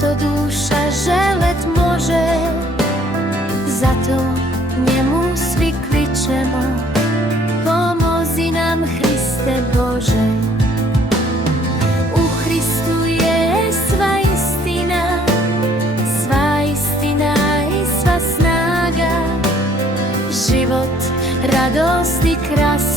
što duša želet može, zato njemu svi kličemo, pomozi nam Hriste Bože. U Hristu je sva istina i sva snaga, život, radost i krasa.